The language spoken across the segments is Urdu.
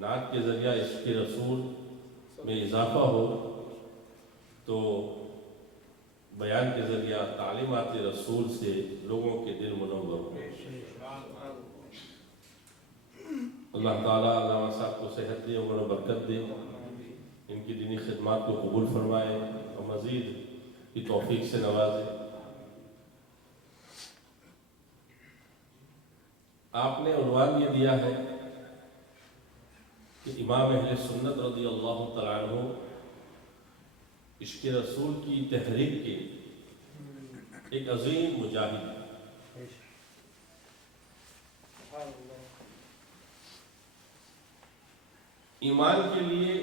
نعت کے ذریعہ عشق رسول میں اضافہ ہو تو بیان کے ذریعہ تعلیمات رسول سے لوگوں کے دل منور ہو۔ اللہ تعالیٰ علامہ صاحب کو صحت دے، عمر و برکت دے، ان کی دینی خدمات کو قبول فرمائے اور مزید کی توفیق سے نوازے۔ آپ نے عنوان یہ دیا ہے کہ امام اہل سنت رضی اللہ تعالیٰ عنہ عشق رسول کی تحریک کے ایک عظیم مجاہد ہیں۔ ایمان کے لیے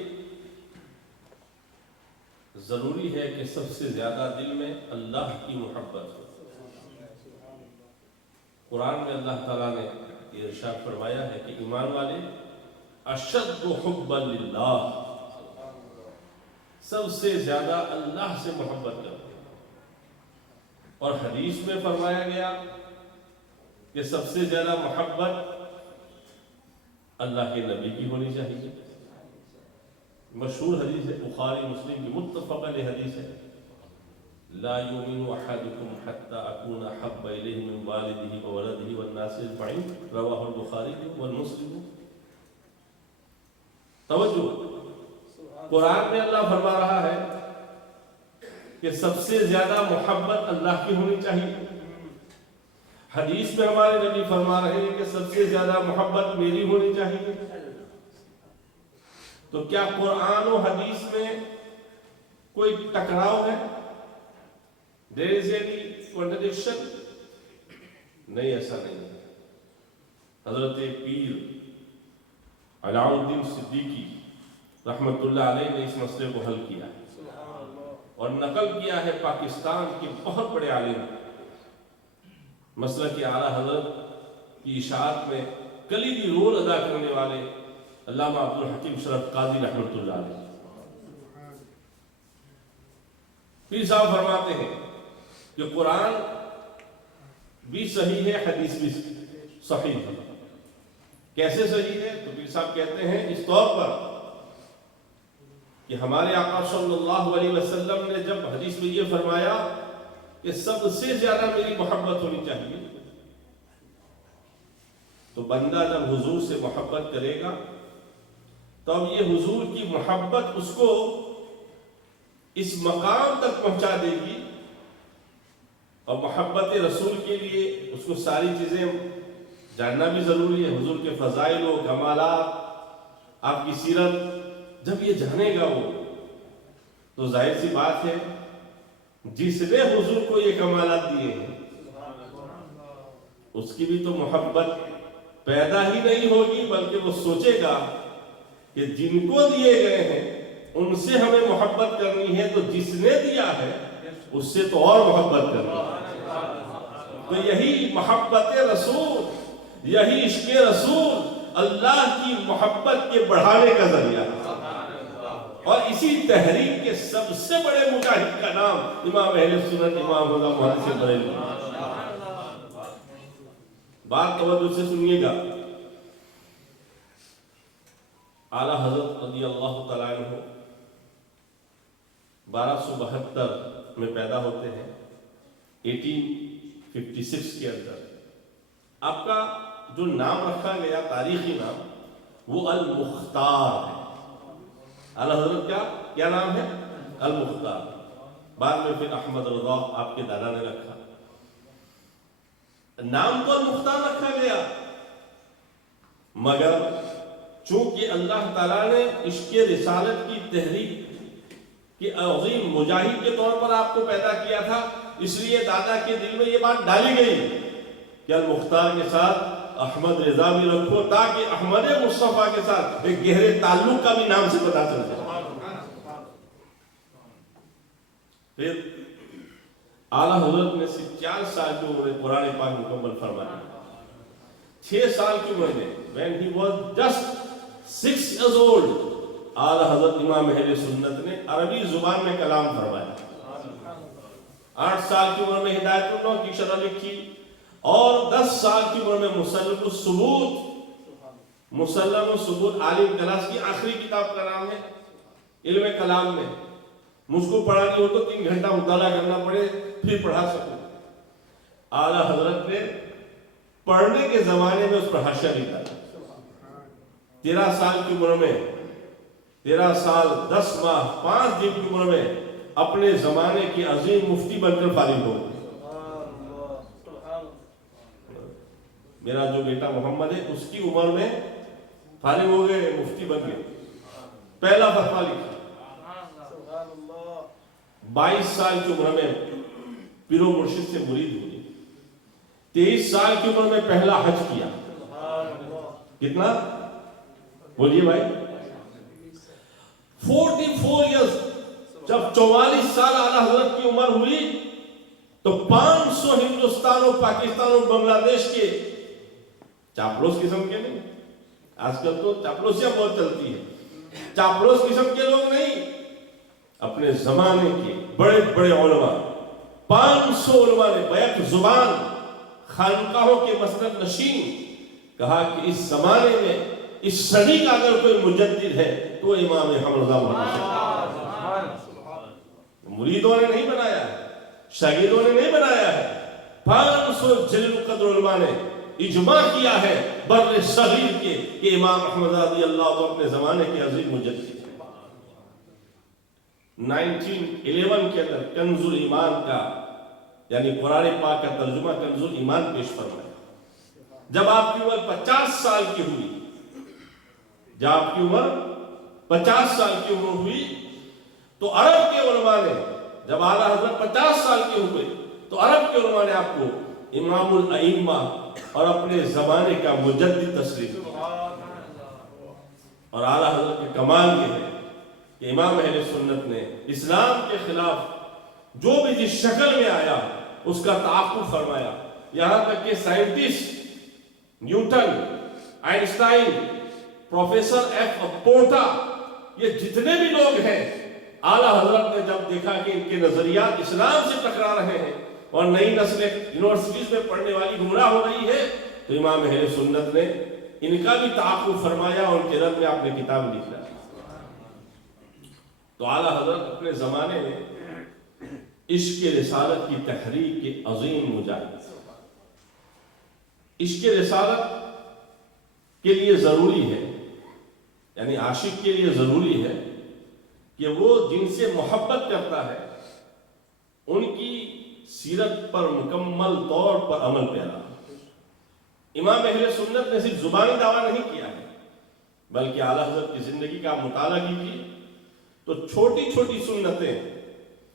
ضروری ہے کہ سب سے زیادہ دل میں اللہ کی محبت ہو۔ قرآن میں اللہ تعالیٰ نے یہ ارشاد فرمایا ہے کہ ایمان والے اشد حبا للہ، سب سے زیادہ اللہ سے محبت کرتے ہیں۔ اور حدیث میں فرمایا گیا کہ سب سے زیادہ محبت اللہ کے نبی کی ہونی چاہیے۔ مشہور حدیث ہے، بخاری مسلم کی متفق علیہ حدیث ہے، لا یؤمن احدکم حتی اکون احب الیہ من والدہ وولدہ والناس اجمعین، رواہ البخاری والمسلم۔ توجہ، قرآن میں اللہ فرما رہا ہے کہ سب سے زیادہ محبت اللہ کی ہونی چاہیے۔ حدیث میں ہمارے نبی فرما رہے ہیں کہ سب سے زیادہ محبت میری ہونی چاہیے۔ تو کیا قرآن و حدیث میں کوئی ٹکراؤ ہے؟ There is any contradiction؟ نہیں، ایسا نہیں ہے۔ حضرت پیر علاء الدین صدیقی رحمت اللہ علیہ نے اس مسئلے کو حل کیا ہے اور نقل کیا ہے پاکستان کے بہت بڑے عالم مسلک اعلیٰ حضرت کی اشاعت میں کلیدی رول ادا کرنے والے علامہ عبد الحکیم شرف قاضی رحمت اللہ علیہ۔ پیر صاحب فرماتے ہیں کہ قرآن بھی صحیح ہے، حدیث بھی صحیح ہے۔ کیسے صحیح ہے؟ تو پیر صاحب کہتے ہیں اس طور پر کہ ہمارے آقا صلی اللہ علیہ وسلم نے جب حدیث میں یہ فرمایا کہ سب سے زیادہ میری محبت ہونی چاہیے، تو بندہ جب حضور سے محبت کرے گا تب یہ حضور کی محبت اس کو اس مقام تک پہنچا دے گی، اور محبت رسول کے لیے اس کو ساری چیزیں جاننا بھی ضروری ہے۔ حضور کے فضائل و کمالات، آپ کی سیرت جب یہ جانے گا وہ، تو ظاہر سی بات ہے جس نے حضور کو یہ کمالات دیے ہیں اس کی بھی تو محبت پیدا ہی نہیں ہوگی، بلکہ وہ سوچے گا کہ جن کو دیے گئے ہیں ان سے ہمیں محبت کرنی ہے، تو جس نے دیا ہے اس سے تو اور محبت کرنی ہے۔ تو یہی محبت رسول، یہی عشق رسول اللہ کی محبت کے بڑھانے کا ذریعہ ہے۔ اور اسی تحریک کے سب سے بڑے مجاہد کا نام امام اہل سنت امام رضا محدث بریلوی۔ بات توجہ سے سنیے گا۔ اعلیٰ حضرت رضی اللہ تعالیٰ عنہ 1272 میں پیدا ہوتے ہیں، 1856 کے اندر۔ آپ کا جو نام رکھا گیا تاریخی نام وہ المختار ہے۔ اعلیٰ حضرت کیا نام ہے؟ المختار۔ بعد میں پھر احمد رضا آپ کے دادا نے رکھا۔ نام تو المختار رکھا گیا، مگر چونکہ اللہ تعالیٰ نے عشق رسالت کی تحریک کے عظیم مجاہد کے طور پر آپ کو پیدا کیا تھا، اس لیے دادا کے دل میں یہ بات ڈالی گئی کہ المختار کے ساتھ احمد رضا بھی رکھو، تاکہ احمد مصطفیٰ کے ساتھ ایک گہرے تعلق کا بھی نام سے پتا چل جائے۔ پھر اعلیٰ حضرت نے 4 سال کی عمر میں قرآن پاک مکمل فرمایا۔ 6 سال کی عمر میں when he was just 6 years old، اعلیٰ حضرت امام اہل سنت نے عربی زبان میں کلام فرمایا۔ 8 سال کی عمر میں ہدایت اللہ کی شرح لکھی، اور 10 سال کی عمر میں مسلم الثبوت مسلم و ثبوت عالم کلاس کی آخری کتاب کا نام ہے علم کلام میں. مجھ کو پڑھانی ہو تو 3 گھنٹہ مطالعہ کرنا پڑے پھر پڑھا سکوں. اعلیٰ حضرت نے پڑھنے کے زمانے میں اس پر حاشیہ لکھا. 13 سال کی عمر میں 13 سال 10 ماہ 5 دن کی عمر میں اپنے زمانے کے عظیم مفتی بن کر فارغ ہو. میرا جو بیٹا محمد ہے اس کی عمر میں فارغ ہو گئے, مفتی بن گئے, پہلا فتویٰ لکھا. 22 سال کی عمر میں پیر و مرشد سے مرید ہوئی. 23 سال کی عمر میں پہلا حج کیا. کتنا بولیے بھائی؟ 44 ایئرز. جب 44 سال اعلیٰ حضرت کی عمر ہوئی تو 500 ہندوستان اور پاکستان اور بنگلہ دیش کے چاپلوس قسم کے نہیں, آج کل تو چاپلوسیاں بہت چلتی ہے, چاپلوس قسم کے لوگ نہیں, اپنے زمانے کے بڑے بڑے علماء 500 علماء نے بیک زبان خانقاہوں کے مسند نشین کہا کہ اس زمانے میں اس صدی کا اگر کوئی مجدد ہے تو امام حمزہ مریدوں نے نہیں بنایا ہے, شاگردوں نے نہیں بنایا ہے. 500 جلیل القدر علماء نے اجماع کیا ہے بر صغیر کے کہ امام احمد رضی اللہ عنہ اپنے زمانے کے عظیم مجدد ہیں. 1911 کے اندر کنز الایمان کا یعنی قرآن پاک کا ترجمہ کنز الایمان پیش فرمایا. جب آپ کی عمر 50 سال کی ہوئی, جب آپ کی عمر 50 سال کی عمر ہوئی تو عرب کے علماء نے, جب اعلیٰ حضرت 50 سال کے ہوئے تو عرب کے علماء نے آپ کو امام الائمہ اور اپنے زمانے کا مجدد تصریح کیا. اور اعلیٰ حضرت کے کمال یہ ہے کہ امام اہل سنت نے اسلام کے خلاف جو بھی جس شکل میں آیا اس کا تعاقب فرمایا. یہاں تک کہ scientist Newton, Einstein, professor F Porta, یہ جتنے بھی لوگ ہیں, اعلیٰ حضرت نے جب دیکھا کہ ان کے نظریات اسلام سے ٹکرا رہے ہیں اور نئی نسلیں یونیورسٹیز میں پڑھنے والی گمراہ ہو رہی ہے, تو امام اہل سنت نے ان کا بھی تعاقب فرمایا اور ان کے رد میں آپ نے کتاب لکھا. تو اعلیٰ حضرت اپنے زمانے میں عشق رسالت کی تحریک کے عظیم مجاہد. عشق رسالت کے لیے ضروری ہے, یعنی عاشق کے لیے ضروری ہے کہ وہ جن سے محبت کرتا ہے ان کی سیرت پر مکمل طور پر عمل پیرا. امام اہل سنت نے صرف زبانی دعویٰ نہیں کیا ہے بلکہ اعلیٰ حضرت کی زندگی کا مطالعہ کیجیے تو چھوٹی چھوٹی سنتیں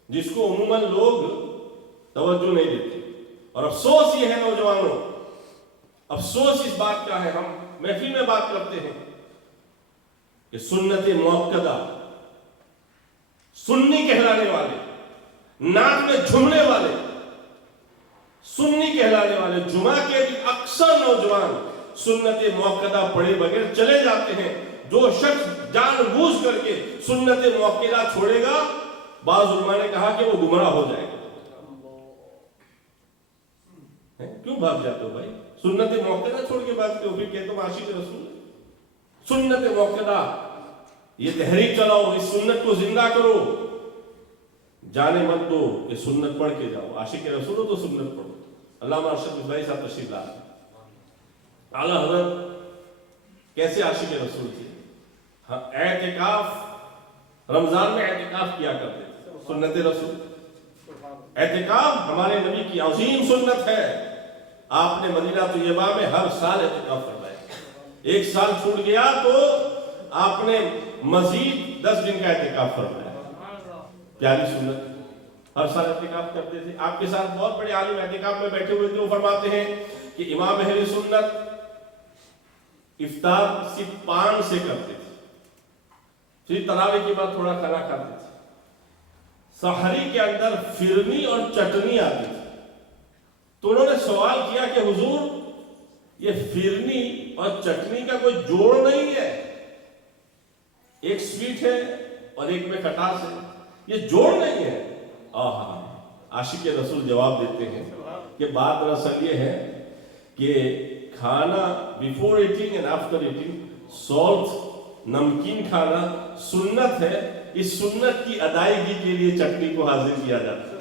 جس کو عموماً لوگ توجہ نہیں دیتے. اور افسوس یہ ہے نوجوانوں, افسوس اس بات کا ہے, ہم محفل میں بات کرتے ہیں کہ سنت موقدہ, سنی کہلانے والے, نعت میں جھومنے والے, سنی کہلانے والے, جمعہ کے بھی اکثر نوجوان سنت موقدہ پڑھے بغیر چلے جاتے ہیں. جو شخص جان بوجھ کر کے سنت موقدہ چھوڑے گا, بعض علماء نے کہا کہ وہ گمراہ ہو جائے گا. کیوں بھاگ جاتے ہو بھائی؟ سنت موقدہ چھوڑ کے بھاگتے ہو, پھر کہتے ہو عاشق رسول. سنت موقدہ یہ تحریک چلاؤ, اس سنت کو زندہ کرو, جانے مت دو کہ سنت پڑھ کے جاؤ. عاشق رسول ہو تو سنت پڑھو. علامہ ارشد مصباحی صاحب تشریف لائے. اعلیٰ حضرت کیسے عاشق رسول تھے؟ اعتکاف, رمضان میں اعتکاف کیا کرتے تھے, سنت رسول. اعتکاف ہمارے نبی کی عظیم سنت ہے. آپ نے مدینہ طیبہ میں ہر سال اعتکاف فرمایا. 1 سال چھوٹ گیا تو آپ نے مزید 10 دن کا اعتکاف فرمایا. پیاری سنت, ہر سال اعتکاف کرتے تھے. آپ کے ساتھ بہت بڑے عالم اعتکاف میں بیٹھے ہوئے تھے, وہ فرماتے ہیں کہ امام اہل سنت افطار صرف پان سے کرتے تھے, پھر تراویح کے بعد تھوڑا کھانا کھاتے تھے. سحری کے اندر فرنی اور چٹنی آتی تھی. تو انہوں نے سوال کیا کہ حضور یہ فرنی اور چٹنی کا کوئی جوڑ نہیں ہے, ایک سویٹ ہے اور ایک میں کھٹاس ہے, یہ جوڑ نہیں ہے. عاشق رسول جواب دیتے ہیں کہ بات دراصل یہ ہے کہ کھانا before eating and after eating salt نمکین کھانا سنت ہے، اس سنت کی ادائیگی کے لیے چٹنی کو حاضر کیا جاتا ہے۔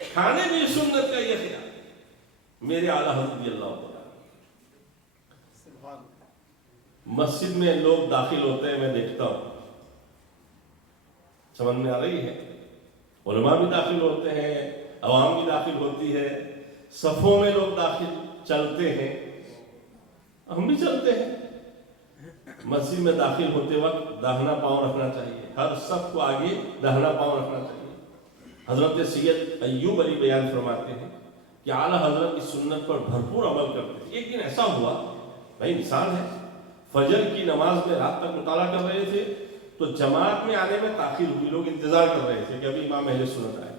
کھانے میں سنت کا یہ خیال میرے اعلیٰ حضرت رضی اللہ عنہ، مسجد میں لوگ داخل ہوتے ہیں، میں دیکھتا ہوں، سمجھ میں آ رہی ہے، علماء بھی داخل ہوتے ہیں، عوام بھی داخل ہوتی ہے، صفوں میں لوگ داخل چلتے ہیں، ہم بھی چلتے ہیں۔ مسجد میں داخل ہوتے وقت داہنا پاؤں رکھنا چاہیے، ہر صف کو آگے داہنا پاؤں رکھنا چاہیے۔ حضرت سید ایوب علی بیان فرماتے ہیں کہ اعلیٰ حضرت کی سنت پر بھرپور عمل کرتے تھے۔ ایک دن ایسا ہوا، بھائی انسان ہے، فجر کی نماز میں رات تک مطالعہ کر رہے تھے، تو جماعت میں آنے میں تاخیر ہوئی، لوگ انتظار کر رہے تھے کہ ابھی امام اہل سنت آئے،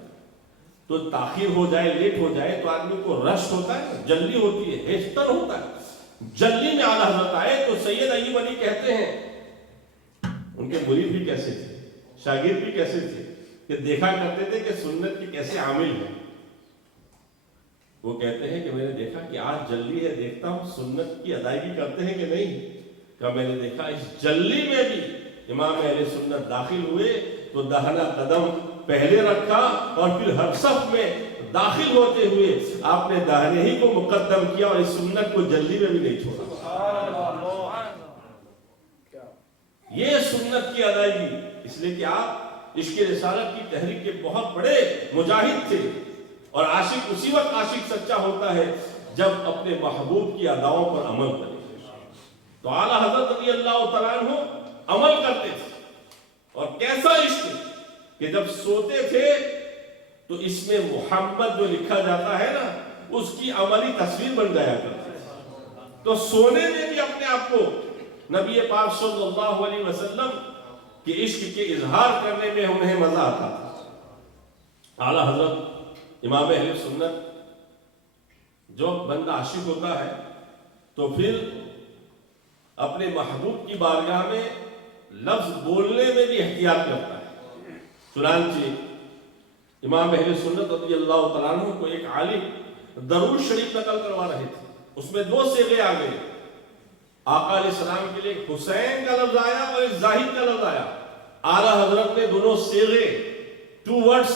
تو تاخیر ہو جائے، لیٹ ہو جائے تو آدمی کو رش ہوتا ہے، جلدی ہوتی ہے، ہیچتن ہوتا ہے۔ جلدی میں اعلیٰ حضرت آئے تو سید ایوب علی کہتے ہیں، ان کے مرید بھی کیسے تھے، شاگرد بھی کیسے تھے، کہ دیکھا کرتے تھے کہ سنت کے کیسے عامل ہیں۔ وہ کہتے ہیں کہ میں نے دیکھا کہ آج جلدی ہے، دیکھتا ہوں سنت کی ادائیگی کرتے ہیں کہ نہیں۔ کہ میں نے دیکھا اس جلدی میں بھی امام اہل سنت داخل ہوئے تو داہنا قدم پہلے رکھا، اور پھر ہر صف میں داخل ہوتے ہوئے آپ نے داہنے ہی کو مقدم کیا، اور اس سنت کو جلدی میں بھی نہیں چھوڑا۔ یہ سنت کی ادائیگی، اس لیے کہ آپ عشق رسالت کی تحریک کے بہت بڑے مجاہد تھے، اور عاشق اسی وقت عاشق سچا ہوتا ہے جب اپنے محبوب کی اداؤں پر عمل کرے۔ تو اعلیٰ حضرت رضی اللہ تعالیٰ عنہ عمل کرتے تھے، اور کیسا عشق کہ جب سوتے تھے تو اس میں محمد جو لکھا جاتا ہے نا، اس کی عملی تصویر بن جایا کرتی ہے۔ تو سونے میں بھی اپنے آپ کو نبی پاک صلی اللہ علیہ وسلم کے عشق کے اظہار کرنے میں انہیں مزہ آتا تھا۔ اعلیٰ حضرت امام اہل سنت، جو بندہ عاشق ہوتا ہے تو پھر اپنے محبوب کی بارگاہ میں لفظ بولنے میں بھی احتیاط کرتا ہے۔ چنانچہ امام اہل سنت رضی اللہ تعالیٰ عنہ کو ایک عالم درود شریف نقل کروا رہے تھے، اس میں دو صیغے آ گئے، آقا علیہ السلام کے لیے حسین کا لفظ آیا اور ایک زاہد کا لفظ آیا۔ اعلیٰ حضرت نے دونوں صیغے 2 words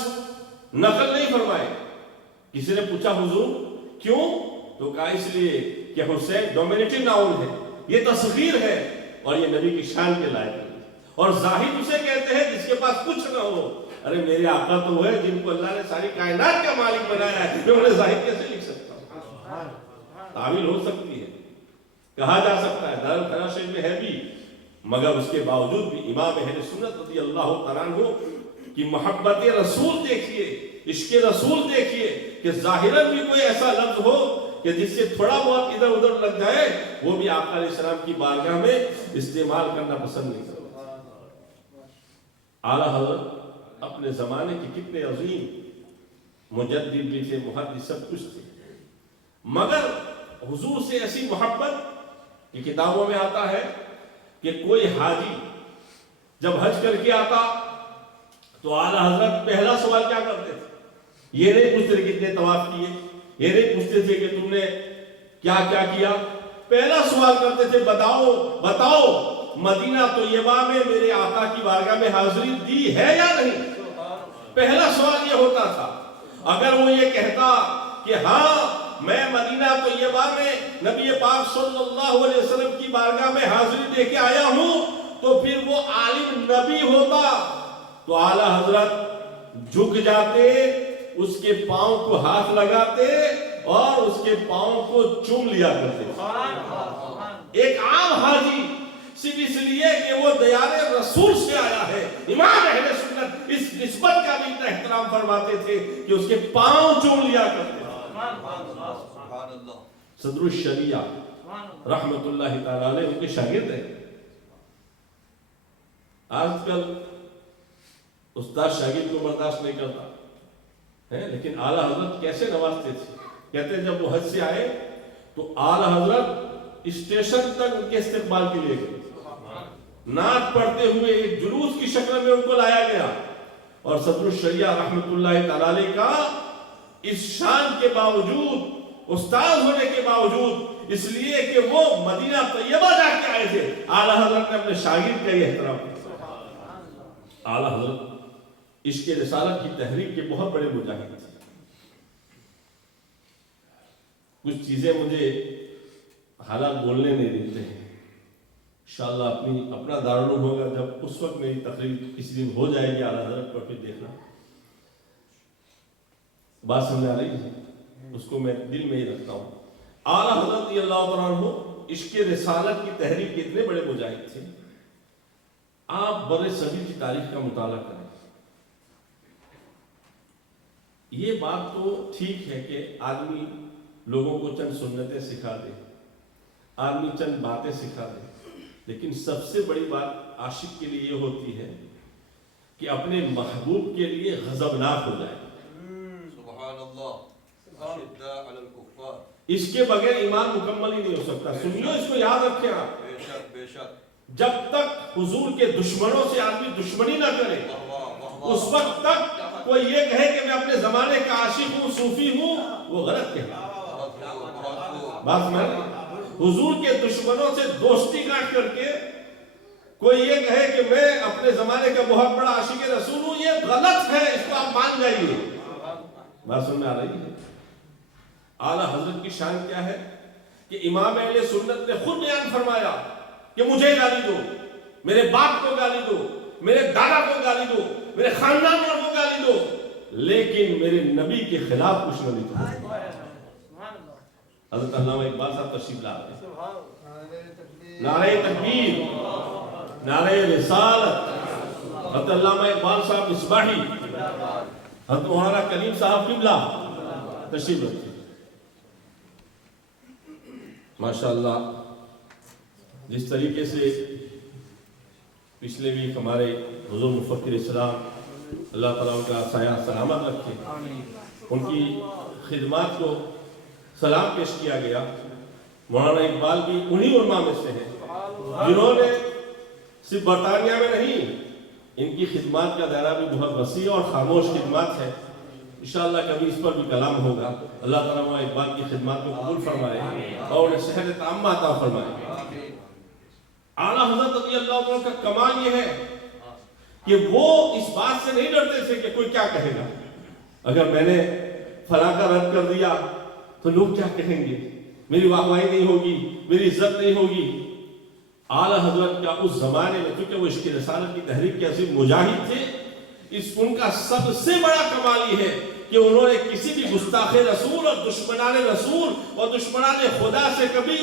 نقل نہیں فرمائے۔ کسی نے پوچھا حضور کیوں؟ تو کہا اس لیے کہ حسین ڈومینیٹو ناؤن ہے، یہ تصغیر ہے، اور یہ نبی کی شان کے لائق ہے، اور زاہد اسے کہتے ہیں جس کے پاس کچھ نہ ہو۔ ارے میرے آقا تو وہ ہے جن کو اللہ نے ساری کائنات کا مالک بنایا ہے، میں انہیں زاہد کیسے لکھ سکتا ہوں؟ تعویل ہو سکتی ہے، کہا جا سکتا ہے، دارالفنا شریف میں ہے بھی، مگر اس کے باوجود بھی امام اہل سنت رضی اللہ تعالیٰ عنہ کی محبت رسول دیکھیے، عشق رسول دیکھیے، کہ ظاہراً بھی کوئی ایسا لفظ ہو کہ جس سے تھوڑا بہت ادھر ادھر لگ جائے، وہ بھی آقا علیہ السلام کی بارگاہ میں استعمال کرنا پسند نہیں کرتا۔ اعلیٰ حضرت اپنے زمانے کے کتنے عظیم مجدد بھی تھے، محدث، سب کچھ تھے، مگر حضور سے ایسی محبت کہ کتابوں میں آتا ہے کہ کوئی حاجی جب حج کر کے آتا تو اعلیٰ حضرت پہلا سوال کیا کرتے تھے؟ یہ نہیں پوچھتے تھے کتنے طواف کیے، یہ نہیں پوچھتے تھے کہ تم نے کیا کیا کیا، پہلا سوال کرتے تھے بتاؤ مدینہ طیبہ میں میرے آقا کی بارگاہ میں حاضری دی ہے یا نہیں؟ پہلا سوال یہ ہوتا تھا۔ اگر وہ یہ کہتا کہ ہاں میں مدینہ طیبہ میں نبی پاک صلی اللہ علیہ وسلم کی بارگاہ میں حاضری دے کے آیا ہوں، تو پھر وہ عالم نبی ہوتا تو اعلیٰ حضرت جھک جاتے، اس کے پاؤں کو ہاتھ لگاتے اور اس کے پاؤں کو چوم لیا کرتے۔ ایک عام حاجی صرف اس لیے کہ وہ دیار رسول سے آیا ہے، امام اہل سنت اس نسبت کا بھی اتنا احترام فرماتے تھے کہ اس کے پاؤں چوم لیا کرتے۔ صدر الشریعہ رحمت اللہ تعالی علیہ ان کے شاگرد ہیں۔ آج کل استاد شاگرد کو برداشت نہیں کرتا ہے، لیکن اعلیٰ حضرت کیسے نوازتے تھے؟ کہتے ہیں جب وہ حج سے آئے تو اعلیٰ حضرت اسٹیشن تک ان کے استقبال کے لیے گئے، نعت پڑھتے ہوئے ایک جلوس کی شکل میں ان کو لایا گیا، اور صدر الشریعہ رحمت اللہ تعالی علیہ کا اس شان کے باوجود استاد ہونے کے باوجود، اس لیے کہ وہ مدینہ طیبہ جا کے آئے تھے، اعلیٰ حضرت نے اپنے شاگرد کا یہ احترام کیا۔ اعلیٰ حضرت عشق رسالت کی تحریک کے بہت بڑے مجاہد تھے۔ کچھ چیزیں مجھے حالات بولنے نہیں دیتے ہیں، انشاءاللہ اپنا دارالعلوم ہوگا جب اس وقت میری تقریر کسی دن ہو جائے گی اعلیٰ حضرت پر، پھر دیکھنا بات سمجھ آ رہی ہے، اس کو میں دل میں ہی رکھتا ہوں۔ اعلیٰ حضرت رضی اللہ تعالیٰ عنہ عشق رسالت کی تحریک کے اتنے بڑے مجاہد تھے، آپ بر صغیر کی تاریخ کا مطالعہ کریں۔ یہ بات تو ٹھیک ہے کہ آدمی لوگوں کو چند سنتیں سکھا دے، آدمی چند باتیں سکھا دے، لیکن سب سے بڑی بات عاشق کے لیے یہ ہوتی ہے کہ اپنے محبوب کے لیے غضبناک ہو جائے۔ سبحان اللہ، شدہ علی الکفار، اس کے بغیر ایمان مکمل ہی نہیں ہو سکتا۔ سنیو، اس کو یاد رکھیں آپ، بے شک بے شک، جب تک حضور کے دشمنوں سے آدمی دشمنی نہ کرے، اس وقت تک کوئی یہ کہے کہ میں اپنے زمانے کا عاشق ہوں، صوفی ہوں، وہ غلط کہے۔ بات سمجھ، حضور کے دشمنوں سے دوستی کاٹ کر کے کوئی یہ کہے کہ میں اپنے زمانے کا بہت بڑا عاشق رسول ہوں، یہ غلط ہے، اس کو آپ مان جائیے۔ بات سمجھ میں آ رہی ہے؟ اعلیٰ حضرت کی شان کیا ہے کہ امام اہل سنت نے خود بیان فرمایا کہ مجھے گالی دو، میرے باپ کو گالی دو، میرے دادا کو گالی دو، میرے خاندان والوں کو گالی دو، لیکن میرے نبی کے خلاف کچھ نہ لکھو۔ حضرت علامہ اقبال صاحب تشریف لا رہے ہیں، نعرہ تکبیر، نعرہ رسالت، حضرت علامہ اقبال صاحب مصباحی، حضرت مولانا کلیم صاحب قبلہ تشریف رکھتے ہیں۔ ماشاءاللہ جس طریقے سے پچھلے ویک ہمارے حضور مفکر اسلام اللہ تعالیٰ ان کا سایہ سلامت رکھے، ان کی خدمات کو سلام پیش کیا گیا۔ مولانا اقبال بھی انہی علماء میں سے ہیں جنہوں نے صرف برطانیہ میں نہیں، ان کی خدمات کا دائرہ بھی بہت وسیع اور خاموش خدمات ہے۔ انشاءاللہ کبھی اس پر بھی کلام ہوگا۔ اللہ تعالیٰ مولانا اقبال کی خدمات کو قبول فرمائے اور انہیں صحت تامہ عطا فرمائے۔ اعلیٰ حضرت رضی اللہ عنہ کا کمال یہ ہے کہ وہ اس بات سے نہیں ڈرتے تھے کہ کوئی کیا کہے گا، اگر میں نے فلاں کا رد کر دیا تو لوگ کیا کہیں گے، میری واہواہی نہیں ہوگی، میری عزت نہیں ہوگی۔ اعلیٰ حضرت کا اس زمانے میں، کیونکہ وہ عشق رسالت کی تحریک کے عظیم مجاہد تھے، ان کا سب سے بڑا کمال یہ ہے کہ انہوں نے کسی بھی گستاخ رسول اور دشمنان رسول اور دشمنان خدا سے کبھی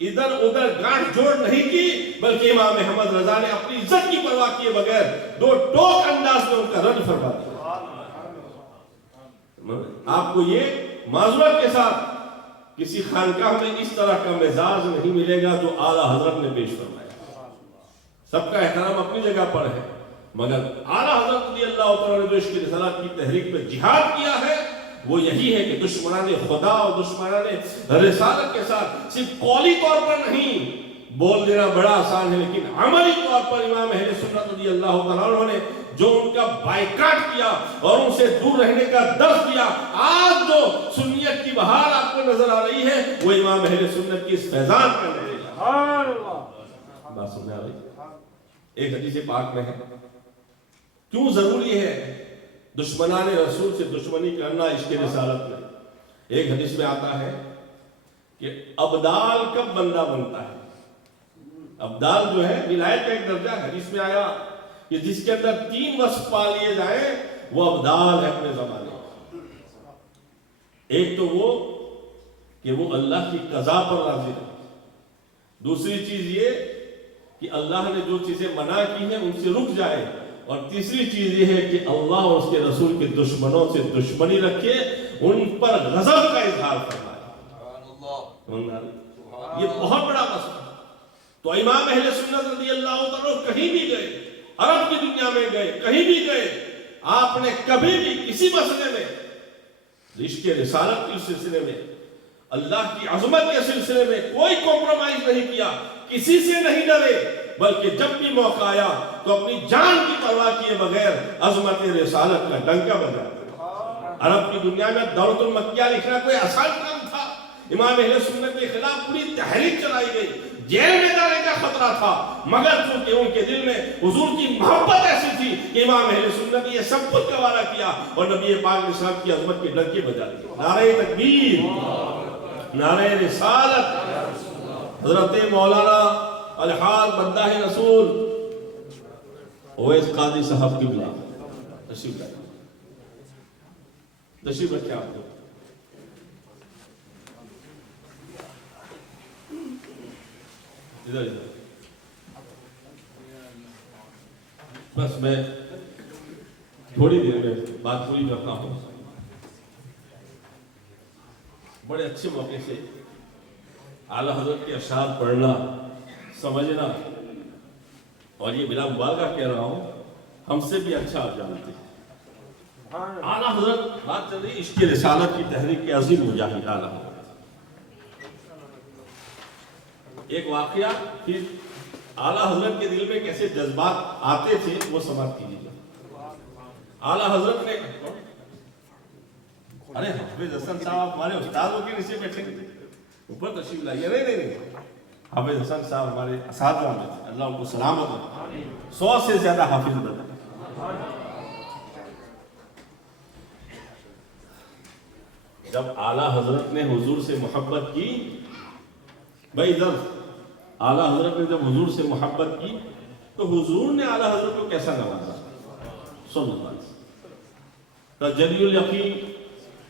ادھر ادھر گانٹھ جوڑ نہیں کی، بلکہ امام احمد رضا نے اپنی عزت کی پرواہ کیے بغیر دو ٹوک انداز میں ان کا رد فرما دیا۔ آپ کو یہ معذرت کے ساتھ کسی خانقاہ میں اس طرح کا مزاج نہیں ملے گا جو اعلیٰ حضرت نے پیش فرمایا۔ سب کا احترام اپنی جگہ پر ہے، مگر اعلیٰ حضرت رضی اللہ تعالیٰ نے جو عشق رسالت کی تحریک پہ جہاد کیا ہے وہ یہی ہے کہ دشمنان خدا اور دشمنان رسالت کے ساتھ صرف قولی طور پر نہیں، بول دینا بڑا آسان ہے، لیکن عملی طور پر امام اہل سنت رضی اللہ تعالیٰ نے جو ان کا بائیکاٹ کیا اور ان سے دور رہنے کا درس دیا، آج جو سنیت کی بہار آپ کو نظر آ رہی ہے وہ امام اہل سنت کی اس فیضان کا نتیجہ ہے۔ بات سمجھ آ رہی ہے؟ ایک حدیث پاک میں ہے کیوں ضروری ہے دشمنان رسول سے دشمنی کرنا عشق رسالت میں۔ ایک حدیث میں آتا ہے کہ ابدال کب بندہ بنتا ہے؟ ابدال جو ہے ولایت کا ایک درجہ ہے، حدیث میں آیا کہ جس کے اندر 3 وصف پا لیے جائیں وہ ابدال ہے اپنے زمانے میں۔ ایک تو وہ کہ وہ اللہ کی قضا پر راضی رہے، دوسری چیز یہ کہ اللہ نے جو چیزیں منع کی ہیں ان سے رک جائے، اور تیسری چیز یہ ہے کہ اللہ اور اس کے رسول کے دشمنوں سے دشمنی رکھے، ان پر غضب کا اظہار فرمائے۔ یہ بہت بڑا مسئلہ ہے۔ تو امام اہل سنت رضی اللہ تعالیٰ کہیں بھی گئے، عرب کی دنیا میں گئے، کہیں بھی گئے، آپ نے کبھی بھی کسی مسئلے میں، عشق رسالت کے سلسلے میں، اللہ کی عظمت کے سلسلے میں کوئی کمپرومائز نہیں کیا، کسی سے نہیں ڈرے، بلکہ جب بھی موقع آیا تو اپنی جان کی پرواہ کیے بغیر عظمت رسالت کا ڈنکا بجایا۔ عرب کی دنیا میں دولت المکیہ لکھنا کوئی آسان کام تھا؟ امام اہل سنت کے خلاف پوری تحریک چلائی گئی، جیل میں جانے کا خطرہ تھا، مگر چونکہ ان کے دل میں حضور کی محبت ایسی تھی کہ امام اہل سنت نے یہ سب کچھ گوارا کیا اور نبی پاک علیہ السلام کی عظمت کے ڈنکے بجا دی۔ نعرہ تکبیر، نعرہ رسالت۔ حضرت مولانا الحاج مداح رسول اویس قاضی صاحب کی بلا تشریف لائے، تشریف رکھے آپ کو۔ ادھر ادھر بس میں تھوڑی دیر میں بات پوری کرتا ہوں۔ بڑے اچھے موقع سے اعلیٰ حضرت کے اشعار پڑھنا، سمجھنا، اور یہ بلا مبالغہ کہہ رہا ہوں، ہم سے بھی اچھا آپ جانتے ہیں۔ اعلیٰ حضرت بات چل رہی عشق رسالت کی تحریک کے عظیم مجاہد اعلیٰ حضرت۔ ایک واقعہ پھر اعلیٰ حضرت کے دل میں کیسے جذبات آتے تھے وہ سماعت کیجیے۔ اعلیٰ حضرت نے، ارے حافظ حسن صاحب ہمارے استادوں کے نیچے بیٹھے تھے، اوپر تشریف لائیے۔ نہیں، حافظ حسن صاحب ہمارے اساتذہ میں تھے، اللہ ان کو سلامت رکھے، 100 سے زیادہ حافظ بنے۔ جب اعلیٰ حضرت نے حضور سے محبت کی، بھائی ادھر اعلیٰ حضرت نے جب حضور سے محبت کی تو حضور نے اعلیٰ حضرت کو کیسا نوازا؟ صلی اللہ علیہ وسلم۔ جلی الیقین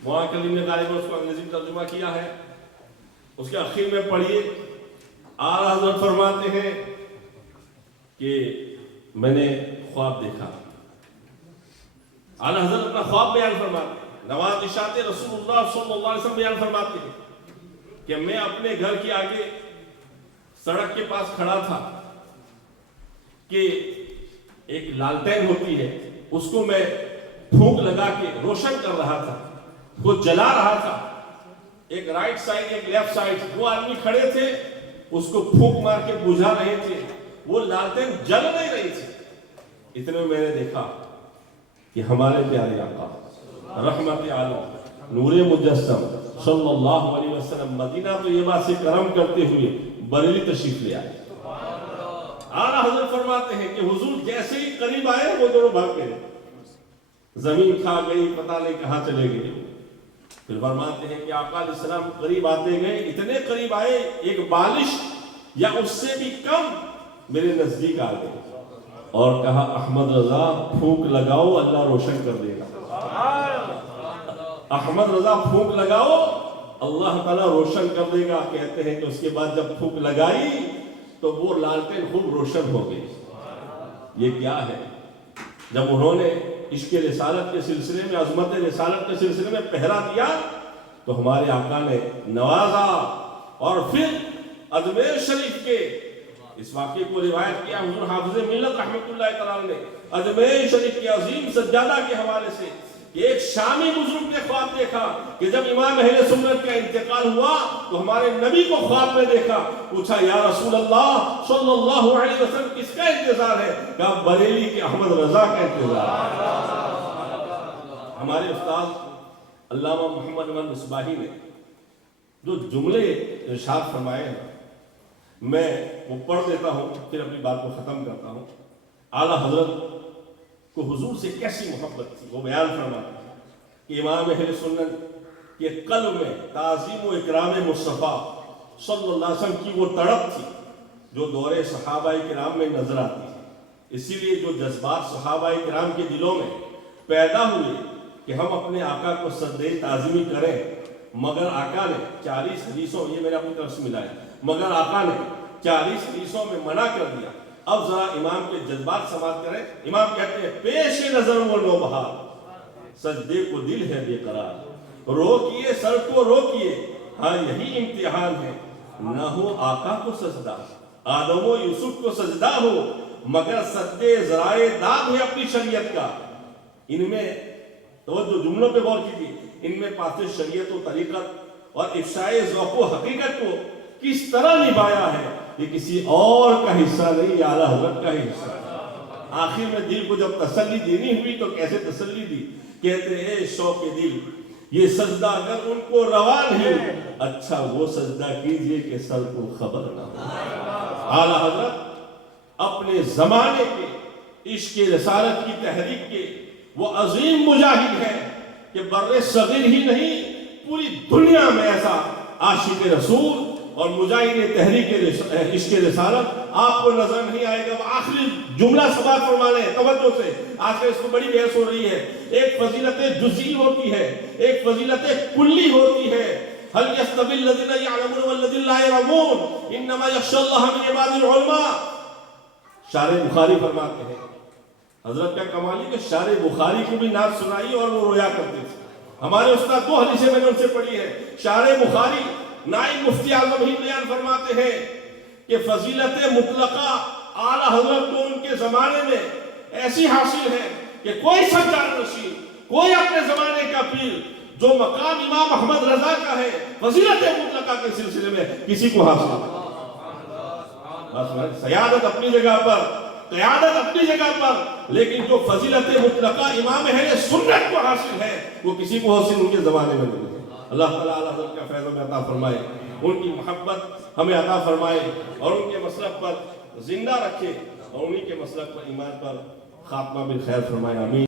مولانا کلیم نے غالباً اس کو انگریزی ترجمہ کیا ہے، اس کے آخر میں پڑھیے، اعلیٰ حضرت فرماتے ہیں کہ میں نے خواب دیکھا۔ اعلیٰ حضرت اپنا خواب بیان فرماتے ہیں، نوازشات رسول اللہ صلی اللہ علیہ وسلم بیان فرماتے ہیں کہ میں اپنے گھر کے آگے سڑک کے پاس کھڑا تھا کہ ایک لالٹین ہوتی ہے، اس کو میں پھونک لگا کے روشن کر رہا تھا، وہ جلا رہا تھا۔ ایک رائٹ سائڈ ایک لیفٹ سائڈ وہ آدمی کھڑے تھے، اس کو پھونک مار کے بجھا رہے تھے، وہ لالٹین جل نہیں رہی تھی۔ اتنے میں نے دیکھا کہ ہمارے پیارے آقا رحمت عالم نور مجسم صلی اللہ علیہ وسلم مدینہ طیبہ سے کرم کرتے ہوئے بریلی تشریف لے آئے۔ اعلیٰ حضرت فرماتے ہیں کہ حضور جیسے ہی قریب آئے وہ دونوں بھاگ گئے، زمین کھا گئی، پتہ نہیں کہاں چلے گئے۔ پھر فرماتے ہیں کہ آقا علیہ السلام قریب آتے گئے، اتنے قریب آئے ایک بالش یا اس سے بھی کم میرے نزدیک آ گئے اور کہا احمد رضا پھونک لگاؤ، اللہ روشن کر دے گا۔ احمد رضا پھونک لگاؤ، اللہ تعالیٰ روشن کر دے گا۔ کہتے ہیں کہ اس کے بعد جب پھونک لگائی تو وہ لالٹین خوب روشن ہو گئی۔ یہ کیا ہے؟ جب انہوں نے عشق رسالت کے سلسلے میں، عظمت رسالت کے سلسلے میں پہرا دیا تو ہمارے آقا نے نوازا، اور پھر اجمیر شریف کے اس واقعے کو روایت کیا حضور حافظ ملت رحمت اللہ تعالی نے اجمیر شریف کے عظیم سجادہ کے حوالے سے، ایک شامی بزرگ نے خواب دیکھا کہ جب امام اہل سنت کا انتقال ہوا تو ہمارے نبی کو خواب میں دیکھا، پوچھا یا رسول اللہ صلی اللہ علیہ وسلم کس کا انتظار ہے؟ کہا بریلی کے احمد رضا کا انتظار ہے۔ ہمارے استاد علامہ محمد عمر مصباحی نے جو جملے ارشاد فرمائے ہیں میں وہ پڑھ دیتا ہوں، پھر اپنی بات کو ختم کرتا ہوں۔ اعلیٰ حضرت کو حضور سے کیسی محبت تھی وہ بیان فرماتے ہیں کہ امام اہل سنت کے قلب میں تعظیم و اکرام مصطفیٰ صلی اللہ علیہ وسلم کی وہ تڑپ تھی جو دور صحابہ کرام میں نظر آتی ہے۔ اسی لیے جو جذبات صحابہ کرام کے دلوں میں پیدا ہوئے کہ ہم اپنے آقا کو سجدہ تعظیمی کریں، مگر آقا نے 40 حدیثوں، یہ میرے اپنی طرف سے ملا ہے، مگر آقا نے 40 حدیثوں میں منع کر دیا۔ اب ذرا امام کے جذبات سماعت کریں۔ امام کہتے ہیں پیش نظر وہ نوبہار، سجدے کو دل ہے بے قرار، روکیے سر کو روکیے، ہاں یہی امتحان ہے، نہ ہو آقا کو سجدہ، آدم و یوسف کو سجدہ ہو، مگر سجدے ذرائع داد ہے اپنی شریعت کا۔ ان میں توجہ جملوں پہ غور کیجیے، ان میں پاسے شریعت و طریقت اور افشائے ذوق و حقیقت کو کس طرح نبھایا ہے، یہ کسی اور کا حصہ نہیں، یہ اعلیٰ حضرت کا ہی حصہ ہے۔ آخر میں دل کو جب تسلی دینی ہوئی تو کیسے تسلی دی؟ کہتے ہیں اے شوق دل یہ سجدہ اگر ان کو روا نہیں، اچھا وہ سجدہ کیجئے کہ سر کو خبر نہ ہو۔ اعلیٰ حضرت اپنے زمانے کے عشق رسالت کی تحریک کے وہ عظیم مجاہد ہیں کہ بر صغیر ہی نہیں پوری دنیا میں ایسا عاشق رسول اور مجاہد تحریک عشق رسالت آپ کو نظر نہیں آئے گا۔ وہ آخری جملہ سماعت فرما لیں توجہ سے، آج کل اس کو بڑی بحث ہو رہی ہے۔ ایک فضیلت جزئی ہوتی ہے، ایک فضیلت کلی ہوتی ہے۔ هل يستوي الذين يعلمون والذين لا يعلمون انما يخشى الله من عباده العلماء۔ شارح بخاری فرماتے ہیں، حضرت کا کمال ہے کہ شارح بخاری کو بھی نعت سنائی اور وہ رویا کرتے تھے۔ ہمارے استاد دو حدیثیں میں نے ان سے پڑھی ہے۔ شارح بخاری نائب مفتی اعظم ہند بیان فرماتے ہیں کہ فضیلت مطلقہ اعلیٰ حضرت کو ان کے زمانے میں ایسی حاصل ہے کہ کوئی سجاد نشین، کوئی اپنے زمانے کا پیر جو مقام امام احمد رضا کا ہے فضیلت مطلقہ کے سلسلے میں کسی کو حاصل ہے۔ سیادت اپنی جگہ پر، قیادت اپنی جگہ پر، لیکن جو فضیلت مطلقہ امام اہل سنت کو حاصل ہے وہ کسی کو حاصل ان کے زمانے میں نہیں ہے۔ اللہ تعالیٰ اعلیٰ حضرت کا فیض ہمیں عطا فرمائے، ان کی محبت ہمیں عطا فرمائے اور ان کے مسلک پر زندہ رکھے اور انہی کے مسلک پر ایمان پر خاتمہ بالخیر فرمائے، آمین۔